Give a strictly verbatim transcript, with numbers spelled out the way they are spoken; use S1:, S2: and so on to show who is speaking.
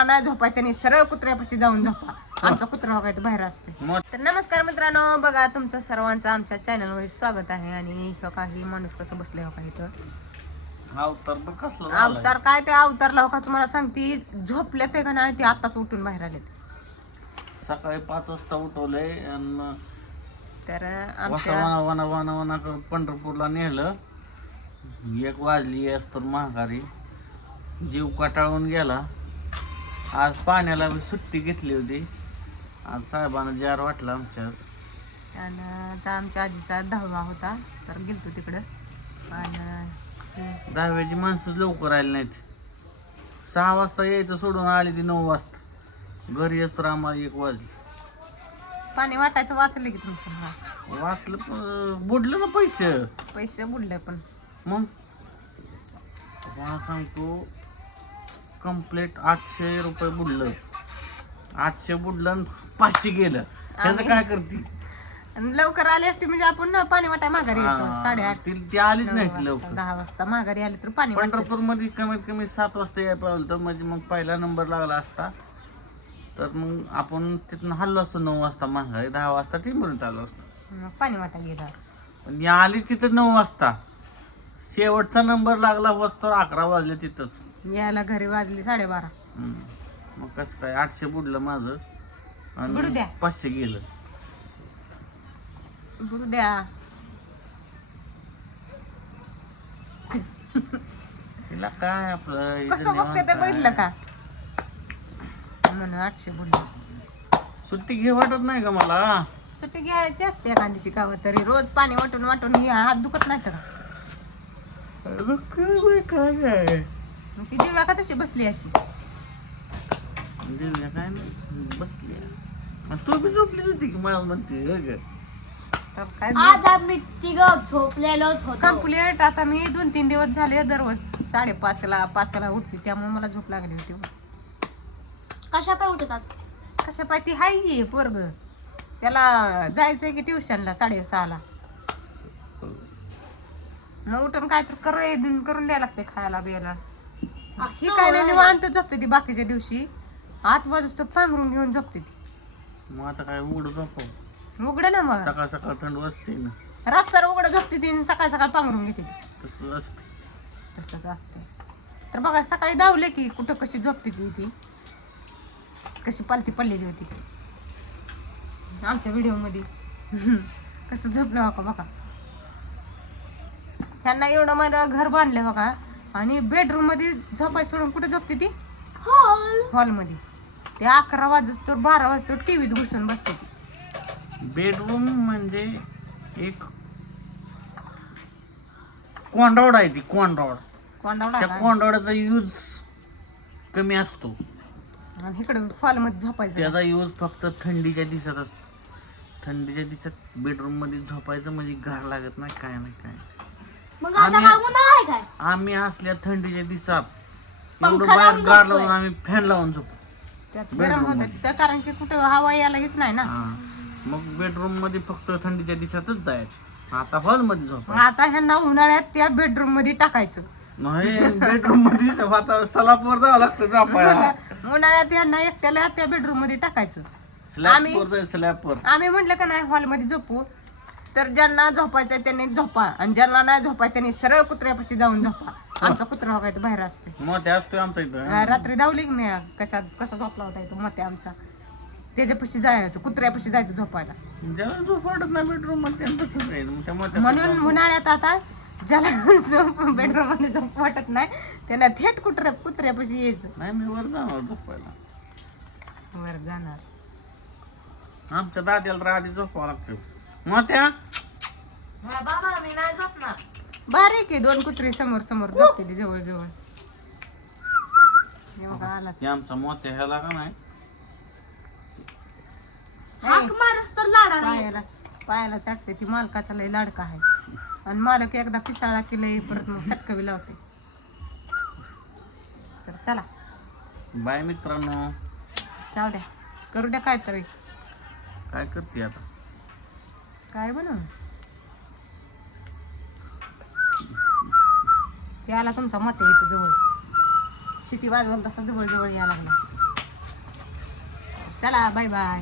S1: नाही झोपाय त्यांनी सरळ कुत्र्यापाशी जाऊन झोपा. आमचा कुत्रा बघाय तर बाहेर असते. तर नमस्कार मित्रांनो, बघा तुमचं सर्वांचं आमच्या चॅनल मध्ये स्वागत आहे. आणि हो काही माणूस कसं बसले हो का इथं
S2: अवतार बघ कसला
S1: अवतार काय ते अवतारला हो का तुम्हाला सांगते झोपले ते का नाही ते आताच उठून बाहेर आलेत.
S2: सकाळी पाच वाजता उठवलंय आणि
S1: तर
S2: वसा
S1: आमच्या
S2: वना वना वना वना करून पंढरपूरला नेलं. एक वाजली असतर महागारी जीव कटाळून गेला. आज पाण्याला बी सुट्टी घेतली होती. आज साहेबांना जार वाटला आमच्याच.
S1: आणि आता आमच्या आजीचा दहावा होता तर गेलतो तिकडं. आणि ते
S2: दहाव्याची माणसंच लवकर आली नाहीत. सहा वाजता यायचं सोडून आली ती नऊ वाजता. घरी येत तर आम्हाला एक वाजली.
S1: पाणी वाटायचं वाचलं की तुमचं
S2: वाचलं पण बुडलं ना पैसे.
S1: पैसे बुडले पण
S2: मग मला सांगतो कंप्लीट आठशे रुपये बुडलं. आठशे बुडलं आणि पाचशे गेलं. त्याचं
S1: आम्ही-
S2: काय करते
S1: आणि लवकर आली असती म्हणजे आपण ना पाणी वाटाय माघारी येतो.
S2: हा,
S1: साडेआठ
S2: ती ती आलीच
S1: नऊ
S2: नाही
S1: वाजता,
S2: लवकर.
S1: दहा वाजता माघारी आली तर पाणी वाटतं.
S2: पंढरपूर मध्ये कमीत कमी सात वाजता यायला पाहिजे होतं. म्हणजे मग पहिला नंबर लागला असता तर मग आपण तिथून हल्लो असतो नऊ वाजता माघारी. दहा वाजता टिंबून आलो असतो.
S1: मग पाणी वाटाय गेलं असतं.
S2: पण या आली तिथं नऊ वाजता. शेवटचा नंबर लागला वाजता अकरा वाजले तिथंच.
S1: यायला घरी वाजली साडेबारा.
S2: हम्म. मग कसं काय आठशे बुडलं माझं
S1: बुडू द्या.
S2: आणि पाचशे गेलं.
S1: बुडू द्या.
S2: तिला काय आपलं इथं
S1: कसं बघते ते
S2: निवांत
S1: बघितलं
S2: आहे.
S1: का म्हणून आठशे बुडले.
S2: सुट्टी घे वाटत नाही का मला.
S1: सुट्टी घ्यायची असते एखादीशी कावं तरी. रोज पाणी वाटून वाटून हे हात दुखत नाही का?
S2: अगं काय बाई, काय काय
S1: मग ती दिव्या का तशी बसली अशी.
S2: देऊया काय नाही बसली. आणि तू बी झोपलीच होती की मला म्हणते हो ग.
S1: तर काय
S3: आज आम्ही तिघ झोपलेलोच होतो.
S1: कंप्लीट आता मी दोन तीन दिवस झाले दररोज साडेपाच ला पाच ला उठते त्यामुळे मला झोप लागली होती.
S3: कशा पाय उठत आज?
S1: कशा पाय ती हाय की पोरग त्याला जायचंय की ट्युशनला साडेसहाला. मग उठून काय तर करून करून द्यायला लागते खायला बियाला. ही
S3: असं
S1: काय नाही
S3: होय.
S1: निवांत झोपते ती. बाकीच्या दिवशी आठ वाजता तर पांघरून घेऊन झोपते ती.
S2: मग आता काय उघड झोपव.
S1: उघड ना मग
S2: सकाळ सकाळ थंड वाजते ना.
S1: रस्त्यावर उघड झोपते ती आणि सकाळ सकाळ पांघरून घेते ती.
S2: तसंच असते.
S1: तसंच असते. तर बघा सकाळी धावले की कुठं कशी झोपते ती ती कशी पालती पडलेली होती आमच्या व्हिडिओ मध्ये. कसं झोपलं हो का बघा. त्यांना एवढं माझ्या घर बांधले हो का. आणि बेडरूम मध्ये झोपाय सोडून कुठे झोपते ती
S3: हॉल.
S1: हॉल मध्ये. ते अकरा वाजतो बारा वाजतो टीव्हीत घुसून बसते ती.
S2: बेडरूम म्हणजे एक कोंडावड आहे ती कोंडावड.
S1: कोंडावडा
S2: त्या
S1: का?
S2: कोंडावड्याचा यूज कमी असतो.
S1: आणि इकडे हॉल मध्ये झोपायचं.
S2: त्याचा यूज फक्त थंडीच्या दिवसात असतो. थंडीच्या दिवसात बेडरूम मध्ये झोपायचं म्हणजे गार लागत नाही काय नाही काय.
S3: मग आता
S2: आम्ही-
S3: हा उन्हाळा आहे काय?
S2: आम्ही असल्या थंडीच्या दिवसात
S3: पंखा
S2: एवढं बाहेर
S3: लावून
S2: गार
S3: झोपतोय.
S2: लावून आम्ही फॅन लावून झोपतो.
S1: त्यात
S2: bedroom
S1: गरम होत
S2: मध्ये.
S1: त्या कारण की कुठं हवा यायला हेच नाही ना.
S2: हा. मग बेडरूम मध्ये फक्त थंडीच्या दिवसातच जायचं. आता हॉल मध्ये
S1: मग
S2: झोपायचं.
S1: आता ह्यांना उन्हाळ्यात त्या बेडरूम मध्ये टाकायचं.
S2: नाही बेडरूम मध्ये आता सलापवर जावं लागतं झोपायला.
S1: उन्हाळ्यात ह्यांना एकट्याला त्या बेडरूम मध्ये टाकायचं. आम्ही-
S2: स्लॅबवर जाय स्लॅबवर.
S1: आम्ही म्हटलं का नाही हॉल मध्ये झोपू तर ज्यांना झोपायचं त्यांनी झोपा आणि ज्यांना नाही झोपायचं त्यांनी सरळ कुत्र्यापाशी जाऊन झोपा. आमचा कुत्रा बघाय बाहेर असते.
S2: मग ते असतोय आमचा इथं.
S1: रात्री धावली की मी कशात कसा झोपला होता इथं मते आमचा. त्याच्यापाशी जायचं कुत्र्यापाशी जायचं झोपायला.
S2: ज्याला झोप वाटत नाही बेडरूम मध्ये त्यांचं तसंच आहे. मग त्यामुळे त्याचं
S1: म्हणून
S2: झोप-
S1: उन्हाळ्यात आता ज्याला झोप बेडरूम मध्ये झोप वाटत नाही त्यांना थेट कुत्र्या कुत्र्यापाशी यायचं.
S2: नाही मी वर जाणार झोपायला.
S1: वर जाणार.
S2: आमच्या दाद्याला तर आधी झोपावं लागतं. मग त्या
S1: बाबा मी नाही झोपणार. बारीक आहे दोन कुत्रे समोर समोर झोपते ती जवळ जवळ. हे बघा आलाच.
S2: ते आमचा मोत्या ह्याला का नाही
S3: हाक मारस तर लाडा नाही.
S1: पायाला पायाला चाटते ती. मालकाचा लय लाडका आहे आणि मालक एकदा पिसाळा की लय परत मग सटकवी लावते. तर चला
S2: बाय मित्रांनो.
S1: जाऊ द्या करू द्या काय तरी.
S2: काय करते आता.
S1: काय बनवू त्याला तुमचा मत इथं जवळ सिटी वाजवायला तसा जवळ जवळ यायला लागला. चला बाय बाय.